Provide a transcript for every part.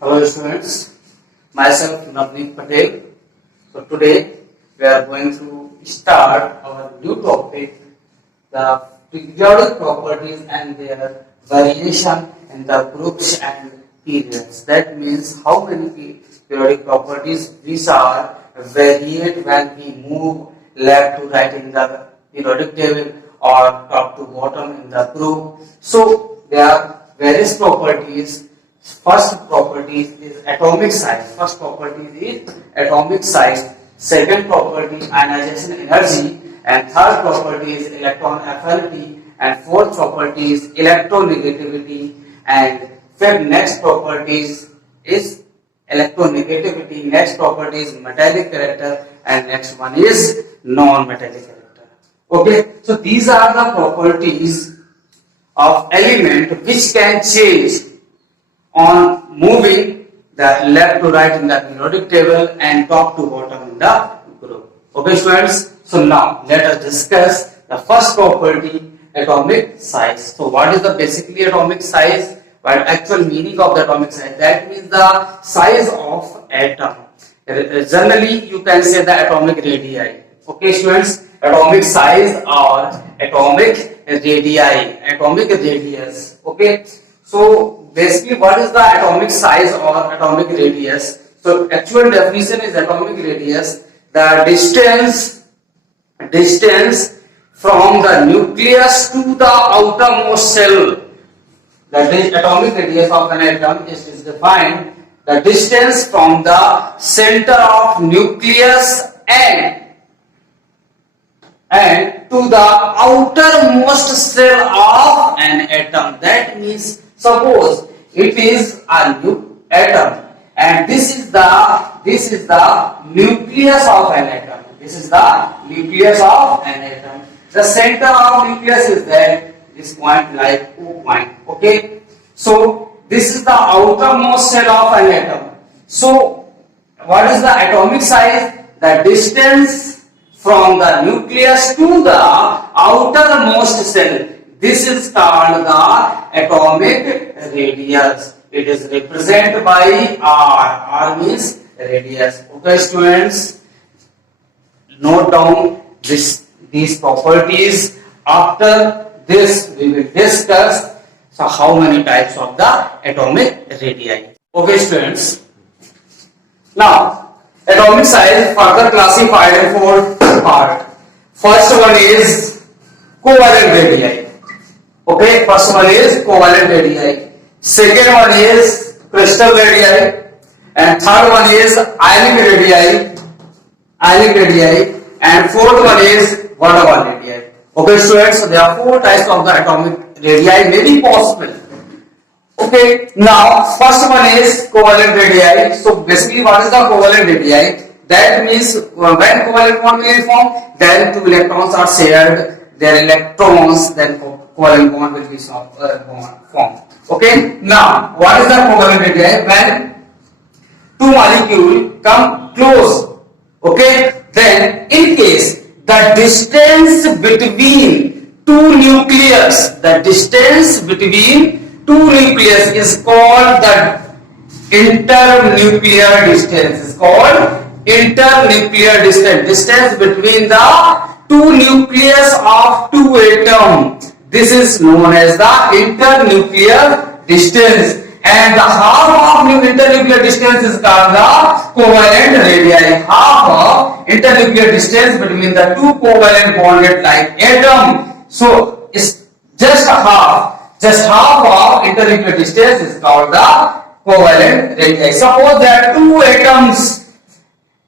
Hello students, myself Navneet Patel. So today we are going to start our new topic, the periodic properties and their variation in the groups and periods. That means how many periodic properties which are varied when we move left to right in the periodic table or top to bottom in the group. So there are various properties. First property is atomic size. First property is atomic size. Second property ionization energy, and third property is electron affinity, and fourth property is electronegativity, and fifth next properties is electronegativity. Next property is metallic character, and next one is non-metallic character. Okay, so these are the properties of element which can change on moving the left to right in the periodic table and top to bottom in the group. Okay students, so now let us discuss the first property, atomic size. So what is the basically atomic size? What actual meaning of the atomic size? That means the size of atom. Generally you can say the atomic radii. Okay students, atomic size or atomic radii, atomic radius. Okay, so basically what is the atomic size or atomic radius? So actual definition is atomic radius, the distance from the nucleus to the outermost cell. The atomic radius of an atom is defined the distance from the center of nucleus and to the outermost cell of an atom. That means suppose it is a atom and this is the nucleus of an atom. This is the nucleus of an atom. The center of nucleus is there, this point like O point. Okay, so this is the outermost cell of an atom. So what is the atomic size? The distance from the nucleus to the outermost cell. This is called the atomic radius. It is represented by R. R means radius. Okay students, note down these properties. After this we will discuss so how many types of the atomic radii. Okay students, now atomic size further classified in four parts. First one is covalent radii. Okay, first one is covalent radii. Second one is crystal radii, and third one is ionic radii, and fourth one is van der Waals radii. Okay students, so there are four types of the atomic radii may be possible. Okay, now first one is covalent radii. So basically what is the covalent radii? That means when covalent bond will be formed, then two electrons are shared their electrons, then covalent bond will be formed. Okay, now what is the covalent radii? When two molecules come close, okay, then in case the distance between two nucleus, is called the internuclear distance. Is called internuclear distance. Distance between the two nucleus of two atoms. This is known as the internuclear distance. And the half of internuclear distance is called the covalent radii. Half of internuclear distance between the two covalent bonded like atom. So it's just half of internuclear distance is called the covalent radii. Suppose there are two atoms.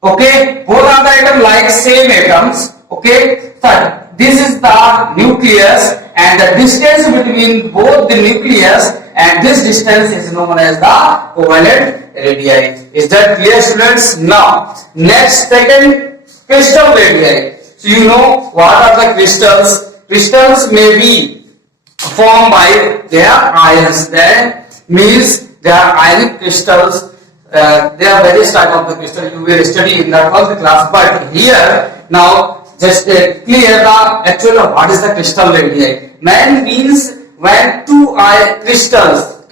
Okay, both are the atom like same atoms. Okay, so this is the nucleus and the distance between both the nucleus and this distance is known as the covalent radii. Is that clear students? Now next, second, crystal radii. So you know what are the crystals? Crystals may be formed by their ions. That means they are ionic crystals. There are various types of the crystal you will study in the 12th class, but here now just clear the actual what is the crystal radii. Man means when two crystals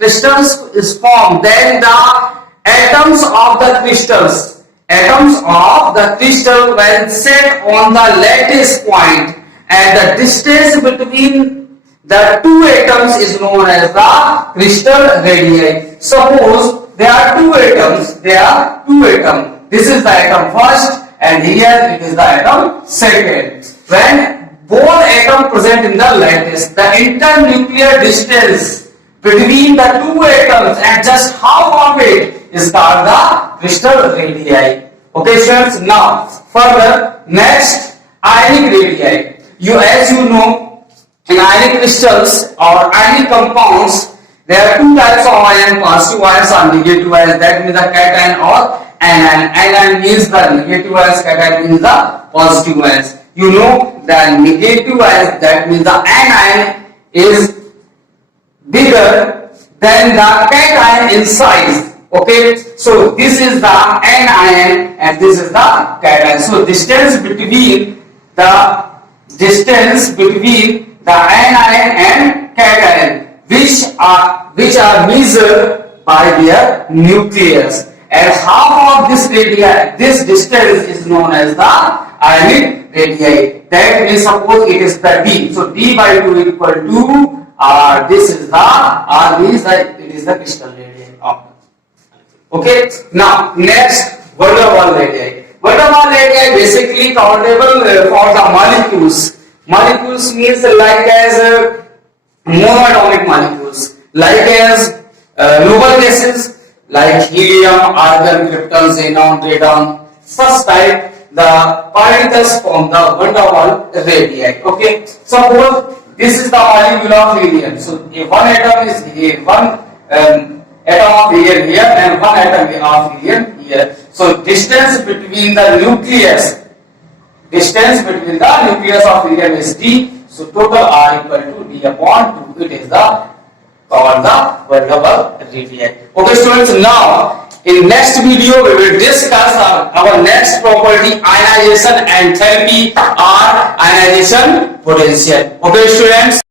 is formed, then the atoms of the crystals, atoms of the crystal when set on the lattice point and the distance between the two atoms is known as the crystal radii. Suppose there are two atoms, this is the atom first and here it is the atom second. When both atoms present in the lattice, the internuclear distance between the two atoms and just half of it is called the crystal radii. Okay students, now further next ionic radii. As you know, in ionic crystals or ionic compounds, there are two types of ion, positive ions or negative ions. That means the cation or anion. Anion means the negative ions, cation means the positive ions. You know the negative ions, that means the anion is bigger than the cation in size. Okay, so this is the anion and this is the cation. So distance between the anion and cation, which are measured by their nucleus, and half of this radii, this distance is known as the ionic radii. That means suppose it is the d, so d by 2 equal to r. This is the r means that it is the crystal radii. Okay, now next van der Waals radii. Van der Waals radii basically countable for the molecules. Molecules means like as monoatomic molecules, like as noble gases like helium, argon, krypton, xenon, radon. Such type the particles from the van der Waals radii. Okay, suppose this is the molecule of helium. So if one atom is here, one atom of helium here and one atom of helium here. So distance between the nucleus of helium is d. So total R equal to d upon 2. It is called the van der Waals radii. Okay students, now in next video we will discuss our next property, ionization enthalpy or ionization potential. Okay students.